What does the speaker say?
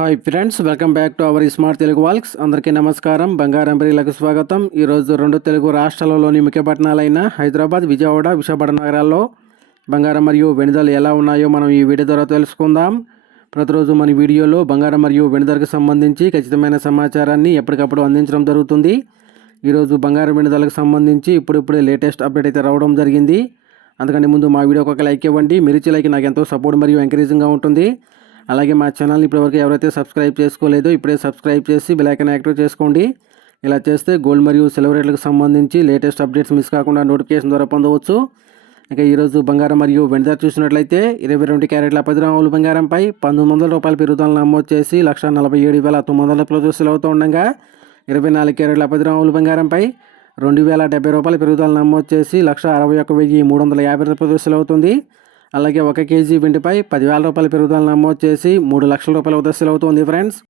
Hi friends, welcome back to our smart Telugu walks. అందరికీ నమస్కారం. బంగారం పెరిగిలకు స్వాగతం. ఈరోజు రెండు తెలుగు రాష్ట్రాలలోని ముఖ్య పట్టణాలైన హైదరాబాద్, విజయవాడ, విశాఖపట్నం నగరాల్లో బంగారం మరియు వెండి ధరలు ఎలా ఉన్నాయో మనం ఈ వీడియో ద్వారా తెలుసుకుందాం. ప్రతిరోజు మన వీడియోలో బంగారం మరియు వెండి ధరకు సంబంధించి ఖచ్చితమైన సమాచారాన్ని ఎప్పటికప్పుడు అందించడం జరుగుతుంది. ఈరోజు బంగారం వెండి ధరలకు సంబంధించి ఇప్పుడిప్పుడే లేటెస్ట్ అప్డేట్ అయితే రావడం జరిగింది. అందుకని ముందు మా వీడియోకి ఒక లైక్ ఇవ్వండి. మీరు ఇచ్చే లైక్ నాకు ఎంతో సపోర్ట్ మరియు ఎంకరేజింగ్గా ఉంటుంది. అలాగే మా ఛానల్ని ఇప్పటివరకు ఎవరైతే సబ్స్క్రైబ్ చేసుకోలేదో ఇప్పుడే సబ్స్క్రైబ్ చేసి బెల్ ఐకాన్ యాక్టివేట్ చేసుకోండి. ఇలా చేస్తే గోల్డ్ మరియు సిల్వర్ రేట్లకు సంబంధించి లేటెస్ట్ అప్డేట్స్ మిస్ కాకుండా నోటిఫికేషన్ ద్వారా పొందవచ్చు. ఇక ఈరోజు బంగారం మరియు వెండి ధర చూసినట్లయితే 22 క్యారెట్ల 10 గ్రాముల బంగారంపై ₹1900 పెరుగుదల నమోదు చేసి 1,47,900 సేల్ అవుతూ ఉండగా 24 క్యారెట్ల 10 గ్రాముల బంగారంపై ₹2,070 పెరుగుదల నమోదు చేసి 1,61,350 సేల్ అవుతుంది. అలాగే 1 కేజీ వెండిపై ₹10,000 పెరుగుదల నమోదు చేసి ₹3,00,000 వద్ద సేల్ అవుతుంది ఫ్రెండ్స్.